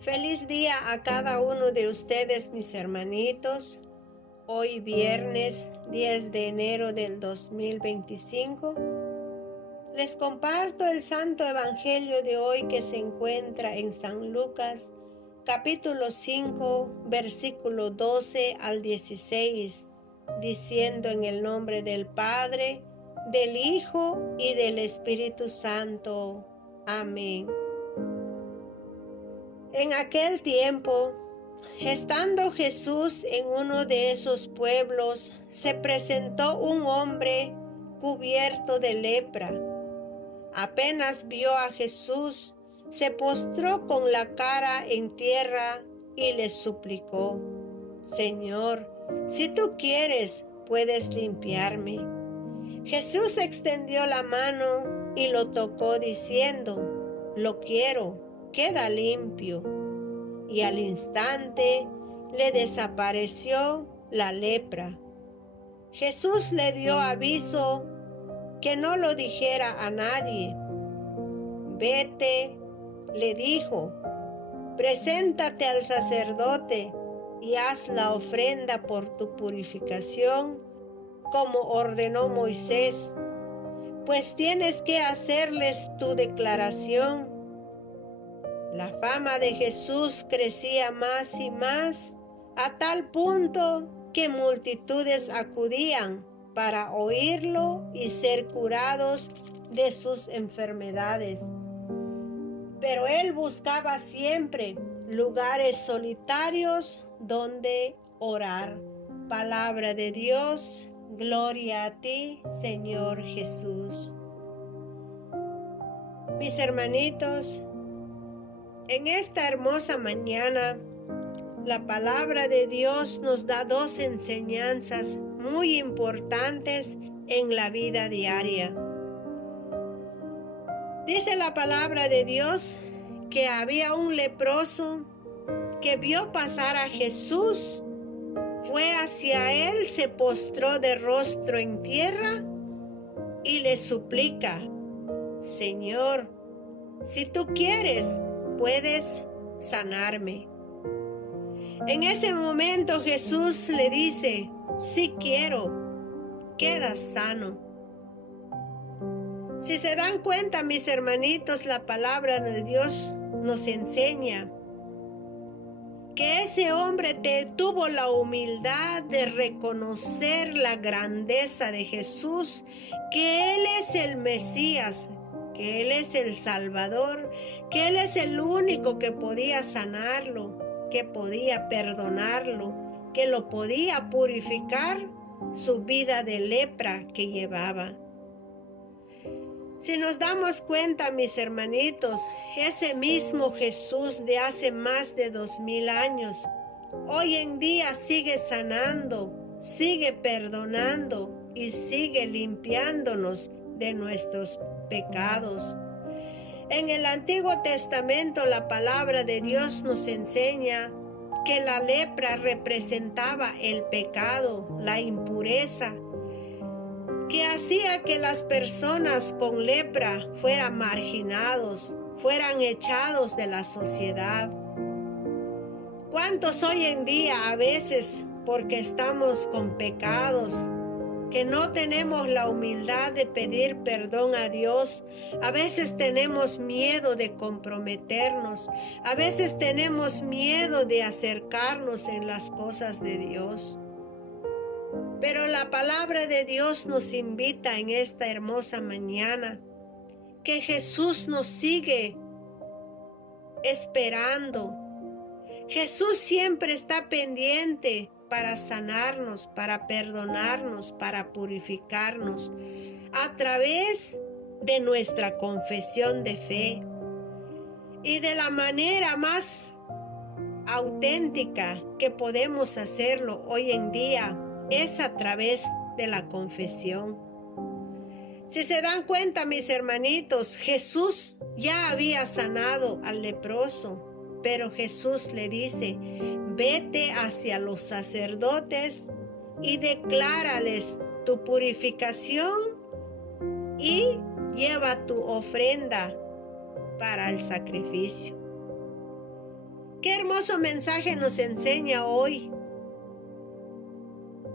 Feliz día a cada uno de ustedes, mis hermanitos. Hoy viernes 10 de enero del 2025. Les comparto el Santo Evangelio de hoy que se encuentra en San Lucas, capítulo 5, versículo 12 al 16, diciendo en el nombre del Padre, del Hijo y del Espíritu Santo. Amén. En aquel tiempo, estando Jesús en uno de esos pueblos, se presentó un hombre cubierto de lepra. Apenas vio a Jesús, se postró con la cara en tierra y le suplicó: Señor, si tú quieres, puedes limpiarme. Jesús extendió la mano y lo tocó diciendo: Lo quiero, queda limpio. Y al instante le desapareció la lepra. Jesús le dio aviso que no lo dijera a nadie. Vete, le dijo, preséntate al sacerdote y haz la ofrenda por tu purificación, como ordenó Moisés, pues tienes que hacerles tu declaración. La fama de Jesús crecía más y más, a tal punto que multitudes acudían para oírlo y ser curados de sus enfermedades. Pero él buscaba siempre lugares solitarios donde orar. Palabra de Dios, gloria a ti, Señor Jesús. Mis hermanitos, en esta hermosa mañana, la palabra de Dios nos da dos enseñanzas muy importantes en la vida diaria. Dice la palabra de Dios que había un leproso que vio pasar a Jesús, fue hacia él, se postró de rostro en tierra y le suplica: Señor, si tú quieres, puedes sanarme. En ese momento Jesús le dice: sí quiero, quedas sano. Si se dan cuenta, mis hermanitos, la palabra de Dios nos enseña que ese hombre tuvo la humildad de reconocer la grandeza de Jesús, que Él es el Mesías, que Él es el Salvador, que Él es el único que podía sanarlo, que podía perdonarlo, que lo podía purificar su vida de lepra que llevaba. Si nos damos cuenta, mis hermanitos, ese mismo Jesús de hace más de 2000 años, hoy en día sigue sanando, sigue perdonando y sigue limpiándonos de nuestros pecados. En el Antiguo Testamento la palabra de Dios nos enseña que la lepra representaba el pecado, la impureza, que hacía que las personas con lepra fueran marginados, fueran echados de la sociedad. ¿Cuántos hoy en día, a veces porque estamos con pecados, que no tenemos la humildad de pedir perdón a Dios? A veces tenemos miedo de comprometernos, a veces tenemos miedo de acercarnos en las cosas de Dios. Pero la palabra de Dios nos invita en esta hermosa mañana que Jesús nos sigue esperando. Jesús siempre está pendiente para sanarnos, para perdonarnos, para purificarnos a través de nuestra confesión de fe. Y de la manera más auténtica que podemos hacerlo hoy en día es a través de la confesión. Si se dan cuenta, mis hermanitos, Jesús ya había sanado al leproso, pero Jesús le dice: vete hacia los sacerdotes y declárales tu purificación y lleva tu ofrenda para el sacrificio. Qué hermoso mensaje nos enseña hoy,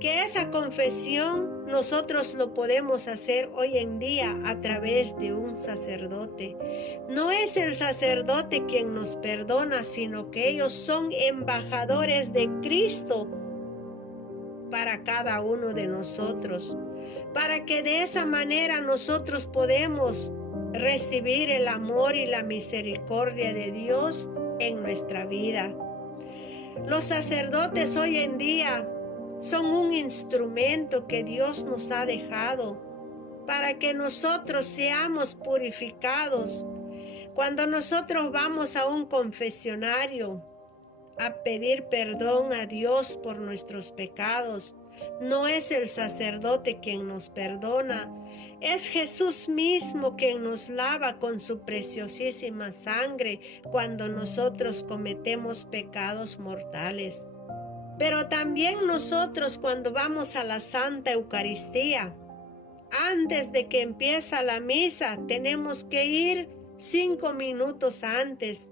que esa confesión nosotros lo podemos hacer hoy en día a través de un sacerdote. No es el sacerdote quien nos perdona, sino que ellos son embajadores de Cristo para cada uno de nosotros, para que de esa manera nosotros podemos recibir el amor y la misericordia de Dios en nuestra vida. Los sacerdotes hoy en día son un instrumento que Dios nos ha dejado para que nosotros seamos purificados. Cuando nosotros vamos a un confesionario a pedir perdón a Dios por nuestros pecados, no es el sacerdote quien nos perdona, es Jesús mismo quien nos lava con su preciosísima sangre cuando nosotros cometemos pecados mortales. Pero también nosotros cuando vamos a la Santa Eucaristía, antes de que empiece la misa, tenemos que ir 5 minutos antes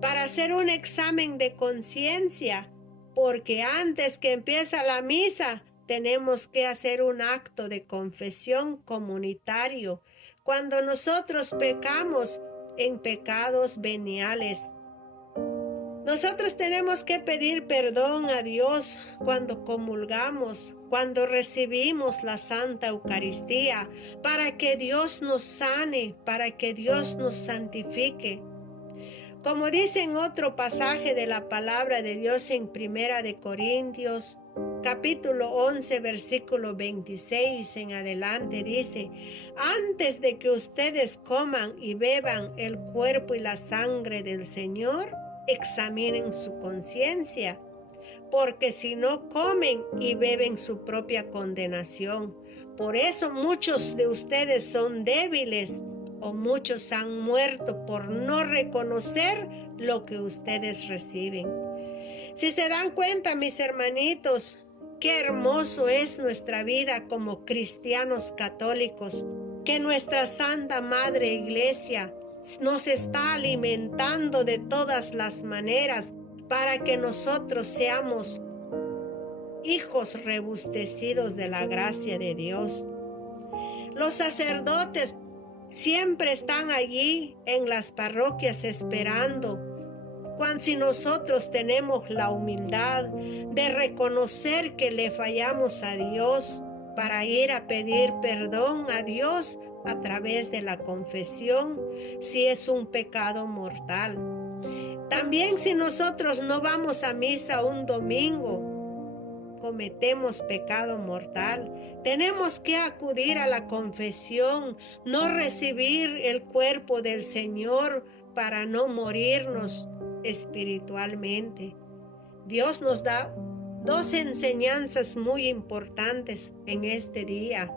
para hacer un examen de conciencia, porque antes que empiece la misa, tenemos que hacer un acto de confesión comunitario cuando nosotros pecamos en pecados veniales. Nosotros tenemos que pedir perdón a Dios cuando comulgamos, cuando recibimos la Santa Eucaristía, para que Dios nos sane, para que Dios nos santifique. Como dice en otro pasaje de la palabra de Dios en Primera de Corintios, capítulo 11, versículo 26 en adelante, dice: antes de que ustedes coman y beban el cuerpo y la sangre del Señor, examinen su conciencia, porque si no comen y beben su propia condenación. Por eso muchos de ustedes son débiles, o muchos han muerto por no reconocer lo que ustedes reciben. Si se dan cuenta, mis hermanitos, qué hermoso es nuestra vida como cristianos católicos, que nuestra Santa Madre Iglesia nos está alimentando de todas las maneras para que nosotros seamos hijos robustecidos de la gracia de Dios. Los sacerdotes siempre están allí en las parroquias esperando. Si nosotros tenemos la humildad de reconocer que le fallamos a Dios, para ir a pedir perdón a Dios a través de la confesión, si es un pecado mortal. También si nosotros no vamos a misa un domingo, cometemos pecado mortal, tenemos que acudir a la confesión, no recibir el cuerpo del Señor para no morirnos espiritualmente. Dios nos da 2 enseñanzas muy importantes en este día.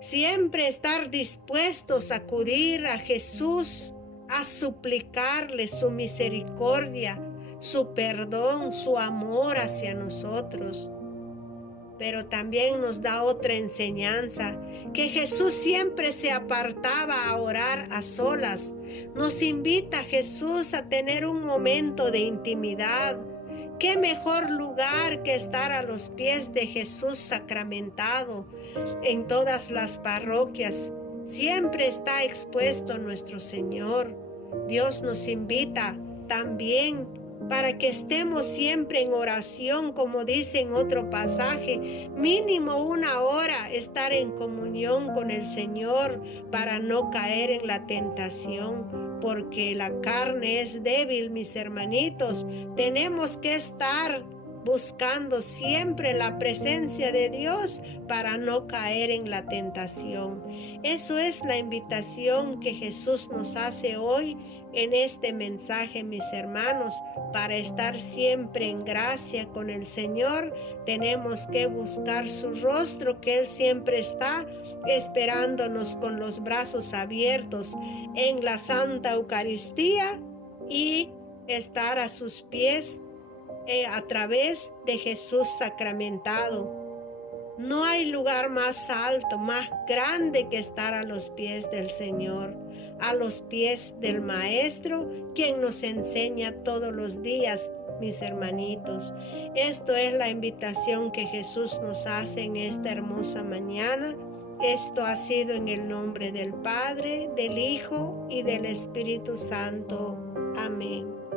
Siempre estar dispuestos a acudir a Jesús, a suplicarle su misericordia, su perdón, su amor hacia nosotros. Pero también nos da otra enseñanza, que Jesús siempre se apartaba a orar a solas. Nos invita Jesús a tener un momento de intimidad. ¿Qué mejor lugar que estar a los pies de Jesús sacramentado? En todas las parroquias siempre está expuesto nuestro Señor. Dios nos invita también para que estemos siempre en oración, como dice en otro pasaje, mínimo 1 hora estar en comunión con el Señor para no caer en la tentación, porque la carne es débil, mis hermanitos. Tenemos que estar buscando siempre la presencia de Dios para no caer en la tentación. Eso es la invitación que Jesús nos hace hoy en este mensaje, mis hermanos. Para estar siempre en gracia con el Señor, tenemos que buscar su rostro, que Él siempre está esperándonos con los brazos abiertos en la Santa Eucaristía, y estar a sus pies a través de Jesús sacramentado. No hay lugar más alto, más grande que estar a los pies del Señor. a los pies del Maestro, quien nos enseña todos los días, mis hermanitos. Esto es la invitación que Jesús nos hace en esta hermosa mañana. Esto ha sido en el nombre del Padre, del Hijo y del Espíritu Santo. Amén.